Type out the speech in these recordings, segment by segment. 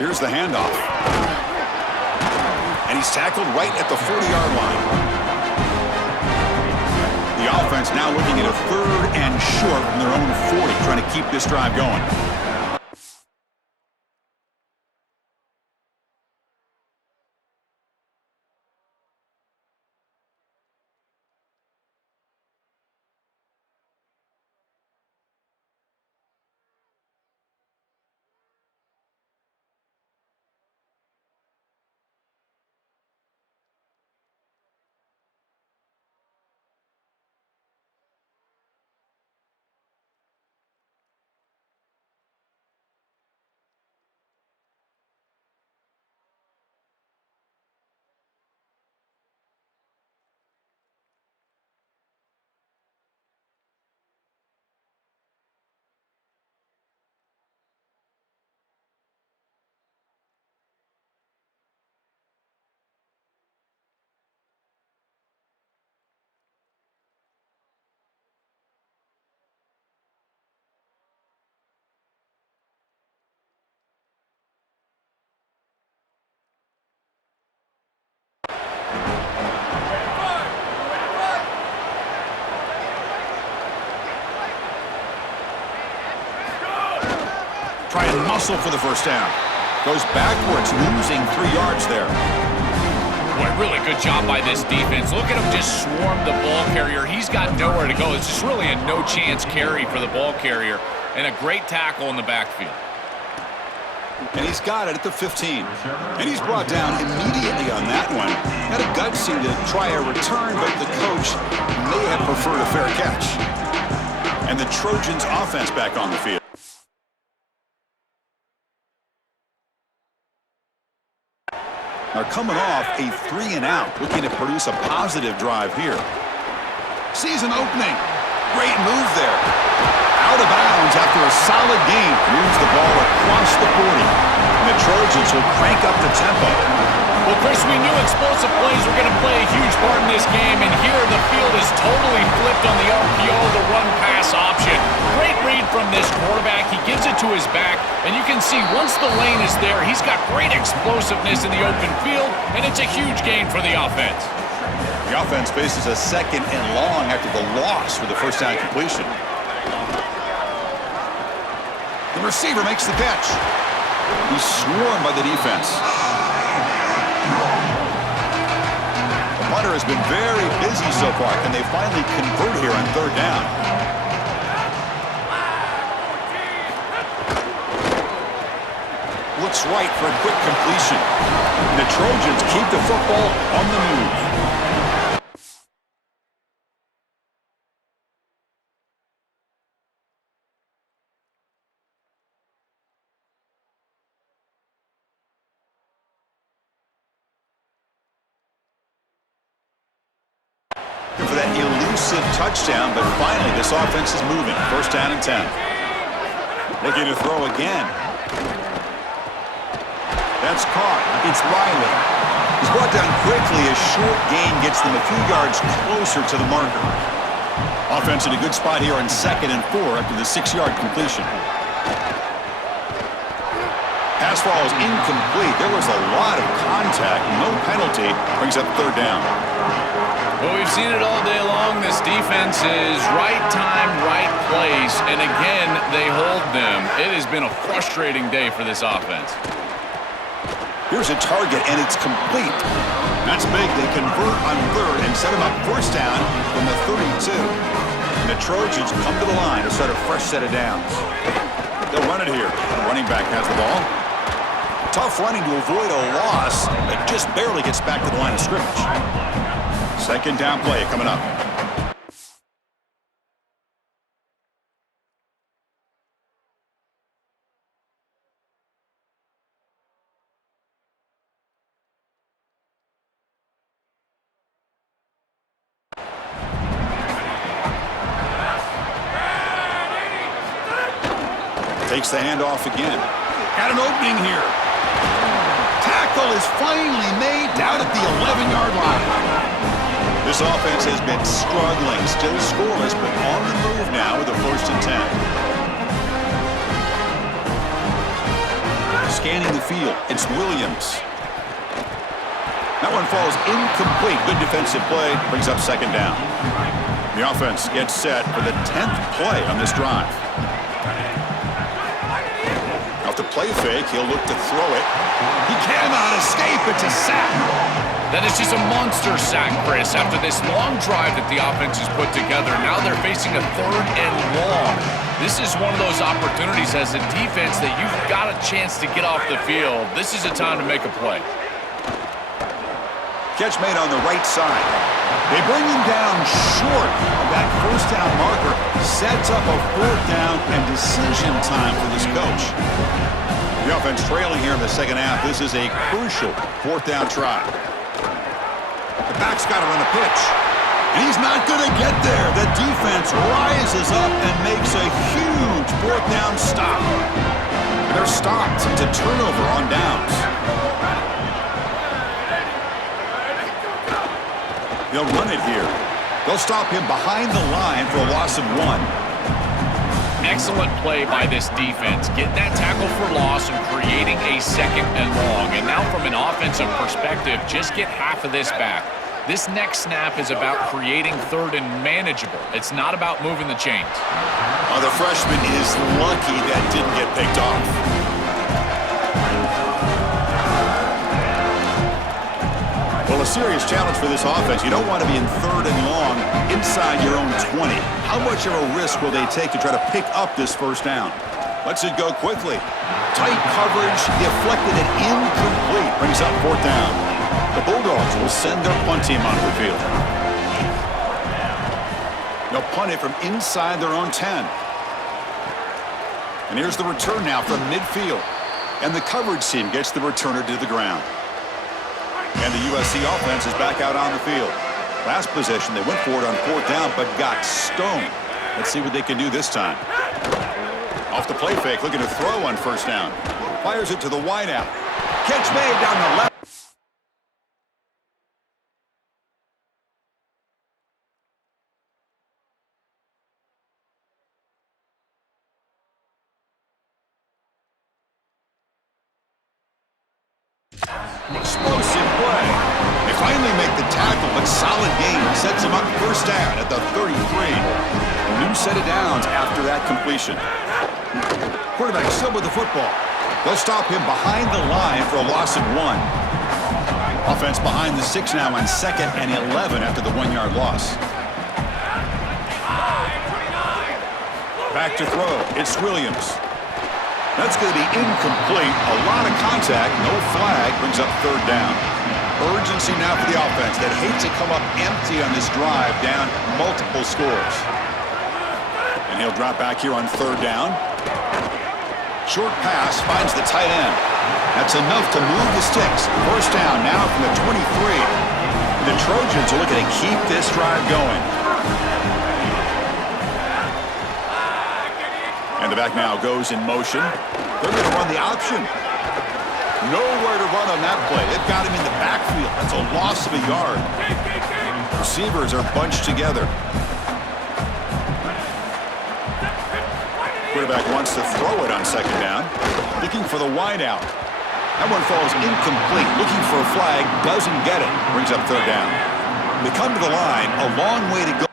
Here's the handoff. And he's tackled right at the 40-yard line. The offense now looking at a 3rd and short from their own 40, trying to keep this drive going. Try and muscle for the first down. Goes backwards, losing 3 yards there. Boy, really good job by this defense. Look at him just swarm the ball carrier. He's got nowhere to go. It's just really a no-chance carry for the ball carrier, and a great tackle in the backfield. And he's got it at the 15. And he's brought down immediately on that one. Had a gutsy to try a return, but the coach may have preferred a fair catch. And the Trojans offense back on the field. Are coming off a 3-and-out, looking to produce a positive drive here. Sees an opening. Great move there. Out of bounds after a solid gain. Moves the ball across the 40. And the Trojans will crank up the tempo. Well, Chris, we knew explosive plays were going to play a huge part in this game, and here the field is totally flipped on the RPO, the run-pass option. Great read from this quarterback. He gives it to his back, and you can see once the lane is there, he's got great explosiveness in the open field, and it's a huge gain for the offense. The offense faces a 2nd and long after the loss for the first down completion. The receiver makes the catch. He's swarmed by the defense. The punter has been very busy so far. Can they finally convert here on 3rd down? Looks right for a quick completion. The Trojans keep the football on the move. For that elusive touchdown, but finally this offense is moving. 1st down and 10. Looking to throw again. That's caught. It's Riley. He's brought down quickly. A short gain gets them a few yards closer to the marker. Offense in a good spot here on 2nd and 4 after the 6-yard completion. Pass ball is incomplete. There was a lot of contact. No penalty. Brings up 3rd down. Well, we've seen it all day long. This defense is right time, right place, and again, they hold them. It has been a frustrating day for this offense. Here's a target, and it's complete. That's big. They convert on 3rd and set him up 1st down from the 32. And the Trojans come to the line to start a fresh set of downs. They'll run it here. The running back has the ball. Tough running to avoid a loss that just barely gets back to the line of scrimmage. 2nd down play coming up. Takes the handoff again. Got an opening here. Tackle is finally made down at the 11-yard line. This offense has been struggling, still scoreless, but on the move now with a 1st and 10. Scanning the field, it's Williams. That one falls incomplete. Good defensive play. Brings up second down. The offense gets set for the 10th play on this drive. Off the play fake, he'll look to throw it. He cannot escape. It's a sack. That is just a monster sack, Chris. After this long drive that the offense has put together, now they're facing a 3rd and long. This is one of those opportunities as a defense that you've got a chance to get off the field. This is a time to make a play. Catch made on the right side. They bring him down short of that first down marker. Sets up a 4th down and decision time for this coach. The offense trailing here in the second half. This is a crucial 4th down try. The back's got to run the pitch. And he's not going to get there. The defense rises up and makes a huge 4th down stop. And they're stopped. It's a turnover on downs. They'll run it here. They'll stop him behind the line for a loss of 1. Excellent play by this defense, getting that tackle for loss and creating a 2nd and long. And now from an offensive perspective, just get half of this back. This next snap is about creating 3rd and manageable. It's not about moving the chains. Oh, the freshman is lucky that didn't get picked off. Well, a serious challenge for this offense. You don't want to be in 3rd and long inside your own 20. How much of a risk will they take to try to pick up this first down? Lets it go quickly. Tight coverage, deflected and incomplete. Brings up 4th down. The Bulldogs will send their punt team onto the field. They'll punt it from inside their own 10. And here's the return now from midfield. And the coverage team gets the returner to the ground. And the USC offense is back out on the field. Last possession, they went for it on 4th down, but got stoned. Let's see what they can do this time. Off the play fake, looking to throw on 1st down. Fires it to the wideout. Catch made down the left. Explosive play. They finally make the tackle, but solid gain sets them up 1st down at the 33. A new set of downs after that completion. Quarterback still with the football. They'll stop him behind the line for a loss of 1. Offense behind the 6 now on 2nd and 11 after the 1-yard loss. Back to throw. It's Williams. That's going to be incomplete. A lot of contact. No flag. Brings up 3rd down. Urgency now for the offense that hates to come up empty on this drive, down multiple scores. And he'll drop back here on 3rd down. Short pass finds the tight end. That's enough to move the sticks. 1st down now from the 23. The Trojans are looking to keep this drive going. And the back now goes in motion. They're going to run the option. Nowhere to run on that play. They've got him in the backfield. That's a loss of a yard. Receivers are bunched together. Quarterback wants to throw it on 2nd down. Looking for the wideout. That one falls incomplete. Looking for a flag. Doesn't get it. Brings up 3rd down. They come to the line. A long way to go.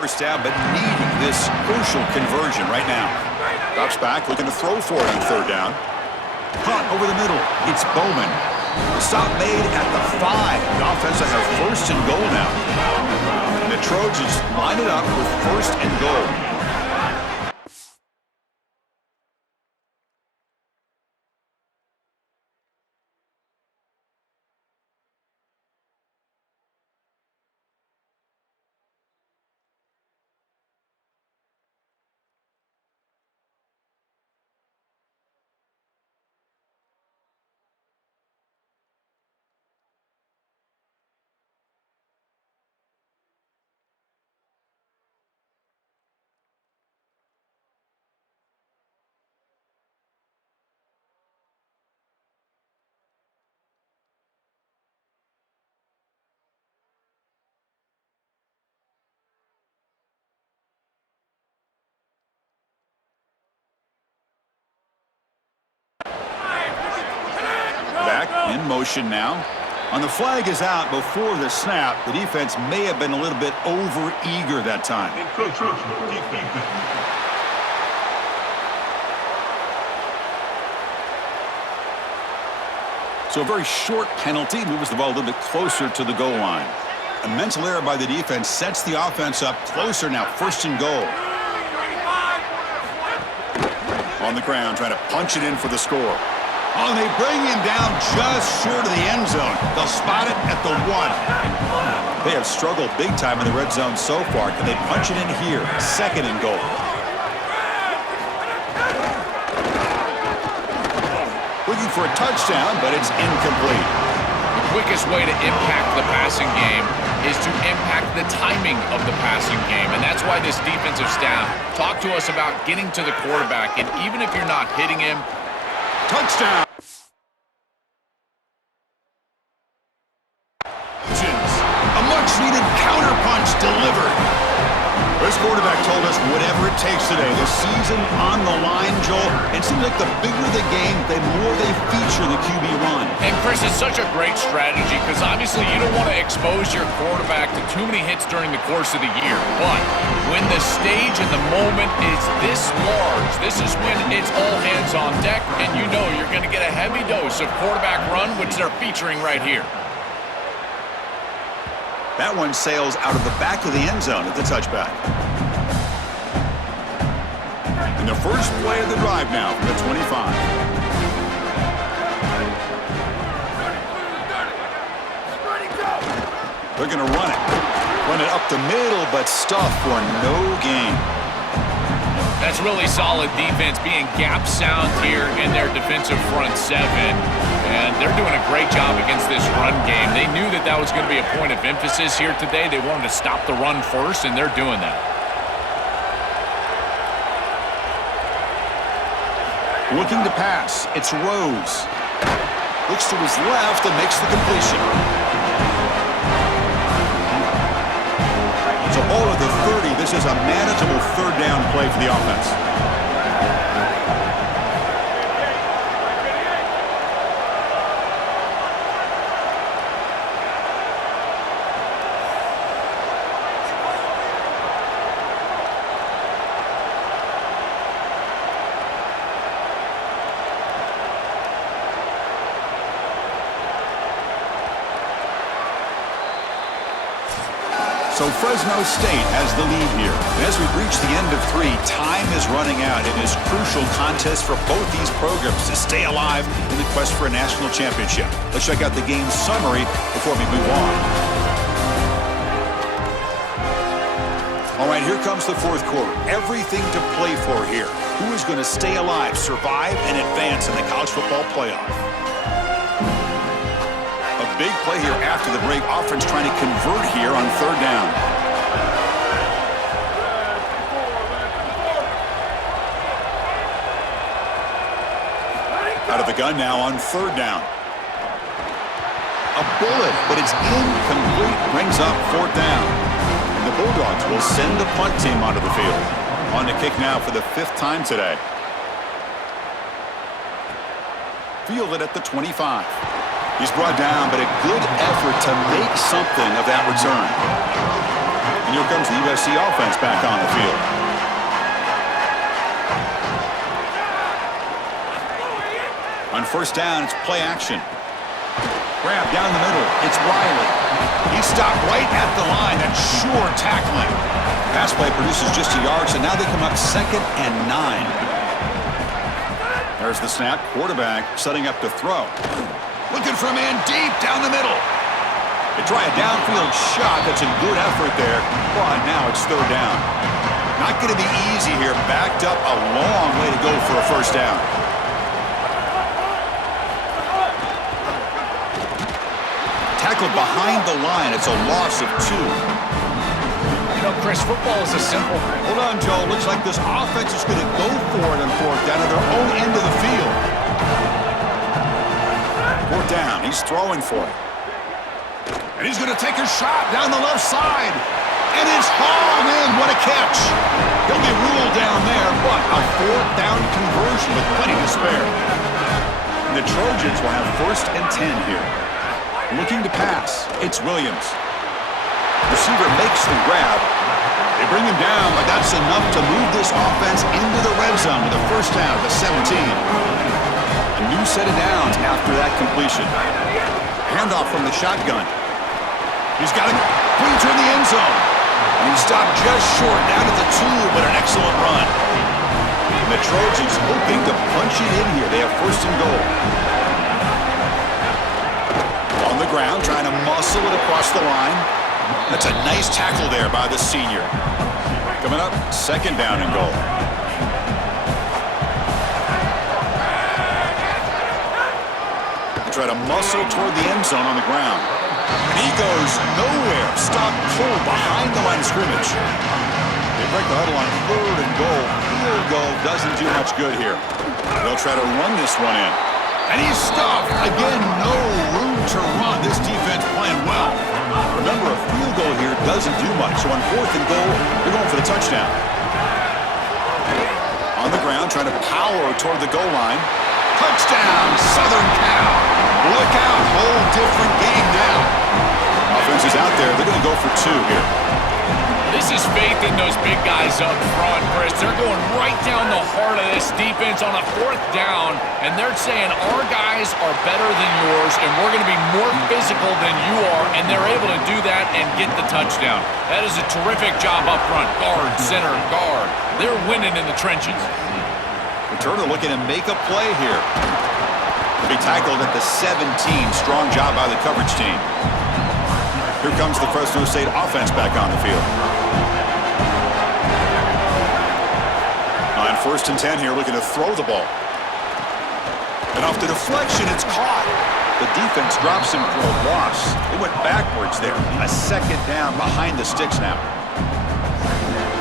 First down, but needing this crucial conversion right now. Drops back, looking to throw for it on third down. Caught over the middle. It's Bowman. The stop made at the 5. The offense will have first and goal now. And the Trojans line it up with first and goal. Back in motion now. On the flag is out before the snap. The defense may have been a little bit over-eager that time. So a very short penalty moves the ball a little bit closer to the goal line. A mental error by the defense sets the offense up closer now. First and goal. On the ground, trying to punch it in for the score. Oh, and they bring him down just short of the end zone. They'll spot it at the 1. They have struggled big time in the red zone so far. Can they punch it in here? Second and goal. Looking for a touchdown, but it's incomplete. The quickest way to impact the passing game is to impact the timing of the passing game. And that's why this defensive staff talk to us about getting to the quarterback. And even if you're not hitting him, touchdown. A much-needed counterpunch delivered. This quarterback told us whatever it takes today. The season on the line, Joel. It seems like the bigger the game, the more they feature the QB run. And Chris, it's such a great strategy because obviously you don't want to expose your quarterback to too many hits during the course of the year. But when the stage and the moment is this large, this is when it's all hands on deck, and you know you're going to get a heavy dose of quarterback run, which they're featuring right here. That one sails out of the back of the end zone at the touchback. And the first play of the drive now from the 25. They're going to run it. Run it up the middle, but stuff for no gain. That's really solid defense, being gap sound here in their defensive front 7. And they're doing a great job against this run game. They knew that that was going to be a point of emphasis here today. They wanted to stop the run first, and they're doing that. Looking to pass. It's Rose. Looks to his left and makes the completion. So all of the 30, this is a manageable third down play for the offense. So Fresno State has the lead here. And as we reach the end of 3, time is running out. It is crucial contest for both these programs to stay alive in the quest for a national championship. Let's check out the game summary before we move on. All right, here comes the fourth quarter. Everything to play for here. Who is going to stay alive, survive, and advance in the college football playoff? Big play here after the break. Offense trying to convert here on third down. Out of the gun now on third down. A bullet, but it's incomplete. Brings up fourth down. And the Bulldogs will send the punt team onto the field. On to kick now for the 5th time today. Fielded at the 25. He's brought down, but a good effort to make something of that return. And here comes the USC offense back on the field. On first down, it's play action. Grab down the middle. It's Riley. He stopped right at the line. That's sure tackling. Pass play produces just a yard, so now they come up 2nd and 9. There's the snap. Quarterback setting up to throw. Looking for a man deep down the middle. They try a downfield shot. That's a good effort there, but now it's 3rd down. Not going to be easy here. Backed up a long way to go for a first down. Tackled behind the line. It's a loss of 2. You know, Chris, football is a simple. Hold on, Joe. Looks like this offense is going to go for it on 4th down at their own end of the field. 4th down. He's throwing for it. And he's going to take a shot down the left side. And it's hauled in. What a catch. He'll get ruled down there, but a 4th down conversion with plenty to spare. And the Trojans will have 1st and 10 here. Looking to pass. It's Williams. Receiver makes the grab. They bring him down, but that's enough to move this offense into the red zone with a first down at the 17. A new set of downs after that completion. Handoff from the shotgun. He's got to put it toward the end zone. And he stopped just short down at the 2, but an excellent run. And the Trojans hoping to punch it in here. They have 1st and goal. On the ground, trying to muscle it across the line. That's a nice tackle there by the senior. Coming up, 2nd down and goal. They try to muscle toward the end zone on the ground. And he goes nowhere. Stop pulled behind the line of scrimmage. They break the huddle on 3rd and goal. Field goal doesn't do much good here. They'll try to run this one in. And he's stopped. Again, no room to run. This defense playing well. Remember, a field goal here doesn't do much. So on 4th and goal, they're going for the touchdown. On the ground, trying to power toward the goal line. Touchdown, Southern Cal. Look out, whole different game now. Offense is out there. They're going to go for 2 here. This is faith in those big guys up front, Chris. They're going right down the heart of this defense on a 4th down, and they're saying our guys are better than yours, and we're going to be more physical than you are, and they're able to do that and get the touchdown. That is a terrific job up front. Guard, center, guard. They're winning in the trenches. Returner looking to make a play here. Be tackled at the 17. Strong job by the coverage team. Here comes the Fresno State offense back on the field. On 1st and 10 here, looking to throw the ball. And off the deflection, it's caught. The defense drops him for a loss. They went backwards there. A 2nd down behind the sticks now.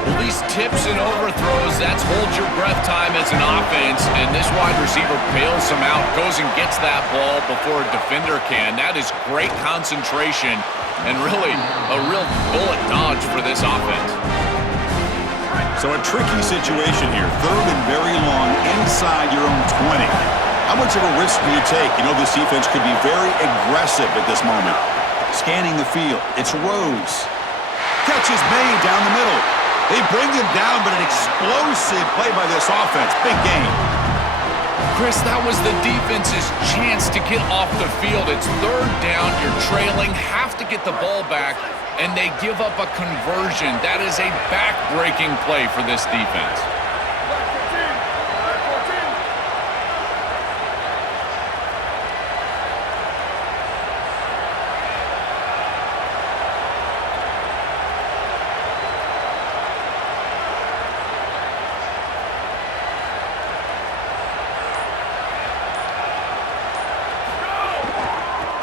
Well, these tips and overthrows, that's hold your breath time as an offense, and this wide receiver bails him out, goes and gets that ball before a defender can. That is great concentration and really a real bullet dodge for this offense. So a tricky situation here. 3rd and very long inside your own 20. How much of a risk do you take? You know this defense could be very aggressive at this moment. Scanning the field. It's Rose. Catch is made down the middle. They bring him down, but an explosive play by this offense. Big game. Chris, that was the defense's chance to get off the field. It's 3rd down. You're trailing. Have to get the ball back, and they give up a conversion. That is a back-breaking play for this defense.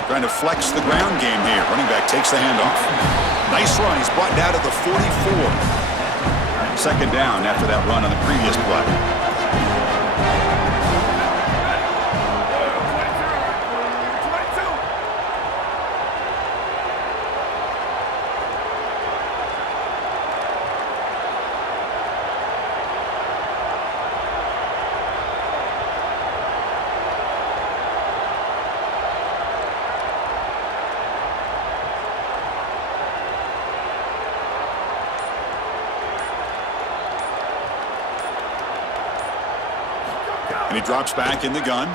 Trying to flex the ground game here. Running back takes the handoff. Nice run. He's brought down to the 44. 2nd down after that run on the previous play. And he drops back in the gun.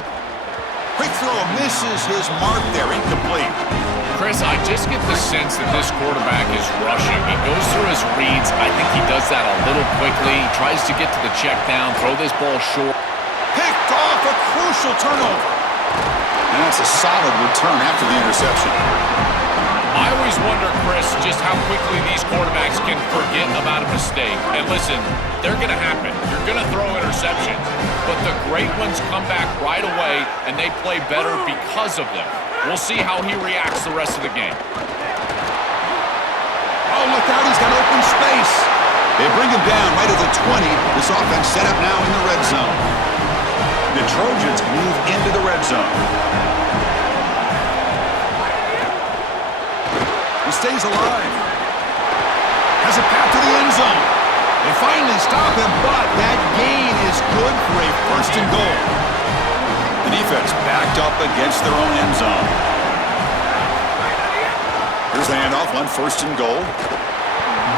Quick throw misses his mark there. Incomplete. Chris, I just get the sense that this quarterback is rushing. He goes through his reads. I think he does that a little quickly. He tries to get to the check down, throw this ball short. Picked off, a crucial turnover. And that's a solid return after the interception. I always wonder, Chris, just how quickly these quarterbacks can forget about a mistake. And listen, they're going to happen. You're going to throw interceptions. But the great ones come back right away, and they play better because of them. We'll see how he reacts the rest of the game. Oh, look out. He's got open space. They bring him down right at the 20. This offense set up now in the red zone. The Trojans move into the red zone. He stays alive. Has a path to the end zone. They finally stop him, but that gain is good for a first and goal. The defense backed up against their own end zone. Here's the handoff on first and goal.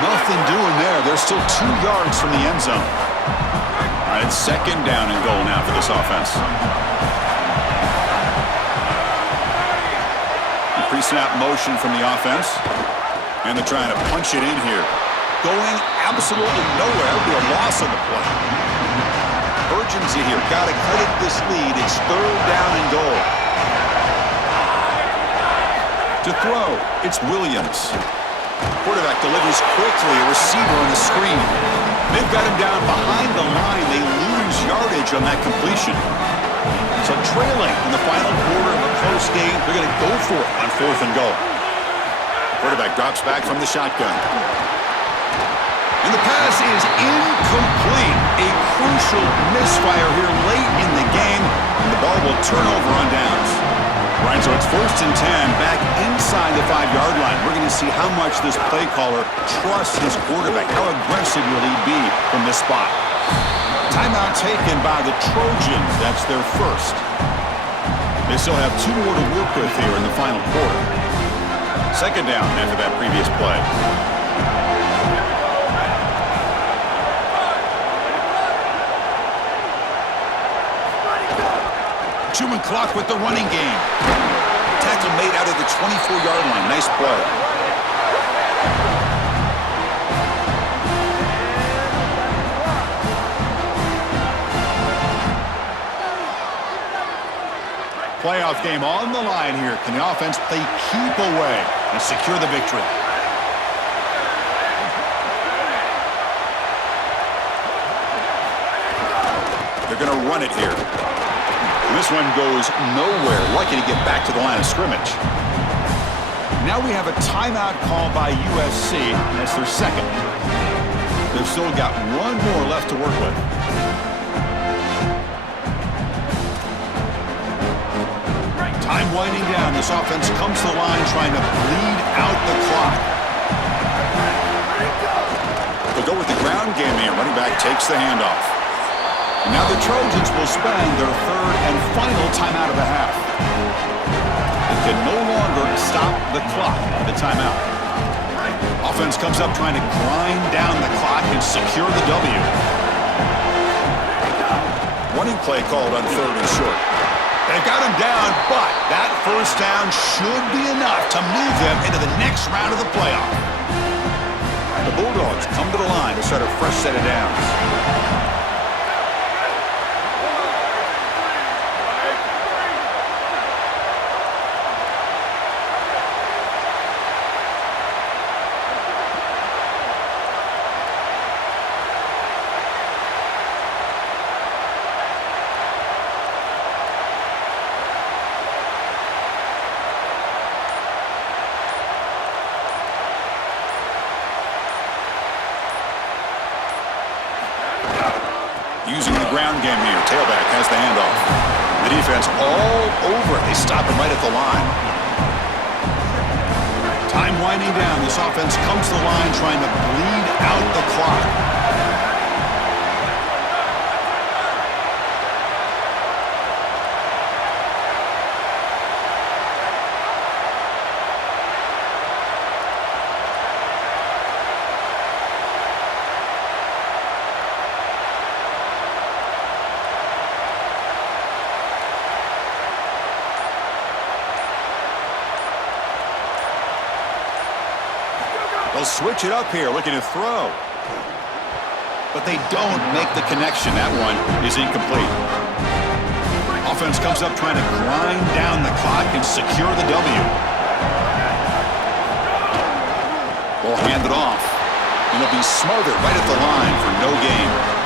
Nothing doing there. They're still 2 yards from the end zone. All right, it's second down and goal now for this offense. Pre-snap motion from the offense. And they're trying to punch it in here. Going absolutely nowhere. It'll be a loss on the play. Urgency here. Got to cut it this lead. It's third down and goal. To throw, it's Williams. Quarterback delivers quickly. A receiver on a screen. They've got him down behind the line. They lose yardage on that completion. So trailing in the final quarter of a close game, they're going to go for it on fourth and goal. Quarterback drops back from the shotgun. And the pass is incomplete. A crucial misfire here late in the game, and the ball will turn over on downs. Right, so it's first and 10, back inside the 5-yard line. We're going to see how much this play caller trusts his quarterback. How aggressive will he be from this spot? Timeout taken by the Trojans. That's their first. They still have 2 more to work with here in the final quarter. Second down after that previous play. Chewing clock with the running game. Tackle made out of the 24-yard line. Nice play. Playoff game on the line here. Can the offense play keep away and secure the victory? They're going to run it here. This one goes nowhere. Lucky to get back to the line of scrimmage. Now we have a timeout call by USC. That's their second. They've still got 1 more left to work with. Time winding down. This offense comes to the line trying to bleed out the clock. They'll go with the ground game here. Running back takes the handoff. And now the Trojans will spend their third and final timeout of the half. They can no longer stop the clock with the timeout. Offense comes up trying to grind down the clock and secure the W. Running play called on third and short. They've got him down, but that first down should be enough to move them into the next round of the playoff. The Bulldogs come to the line to start a fresh set of downs. Using the ground game here. Tailback has the handoff. The defense all over it. They stop him right at the line. Time winding down. This offense comes to the line trying to bleed out the clock. They'll switch it up here, looking to throw. But they don't make the connection. That one is incomplete. Offense comes up trying to grind down the clock and secure the W. Ball handed off. And it'll be smothered right at the line for no gain.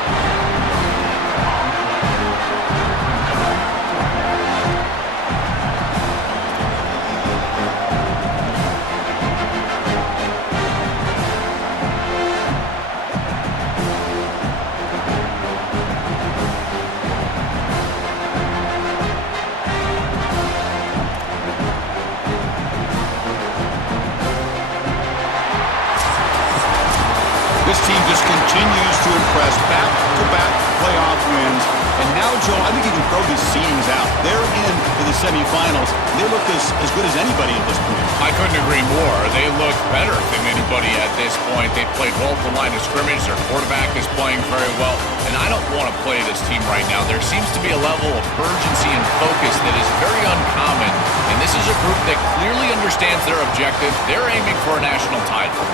This team just continues to impress. Back-to-back playoff wins. And now, Joel, I think you can throw these seedings out. They're in the semifinals. They look as good as anybody at this point. I couldn't agree more. They look better than anybody at this point. They played well at the line of scrimmage. Their quarterback is playing very well. And I don't want to play this team right now. There seems to be a level of urgency and focus that is very uncommon. And this is a group that clearly understands their objective. They're aiming for a national title.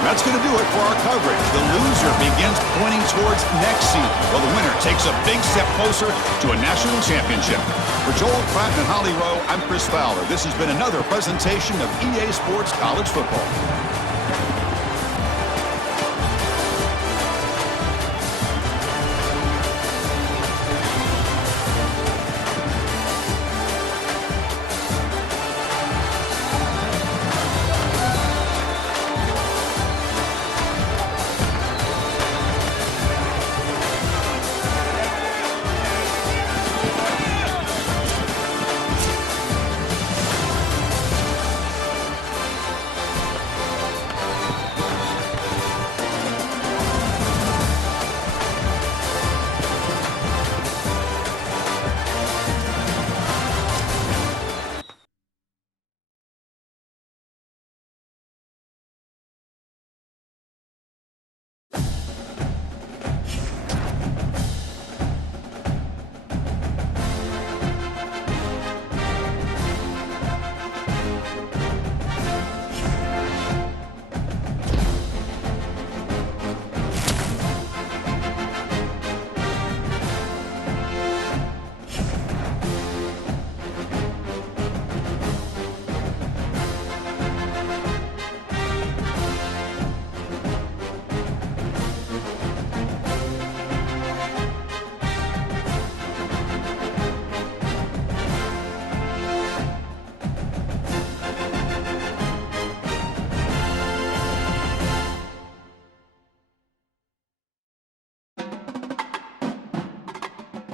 That's going to do it for our coverage. The loser begins pointing towards next season, while the winner takes a big step closer to a national championship. For Joel Klatt and Holly Rowe, I'm Chris Fowler. This has been another presentation of EA Sports College Football.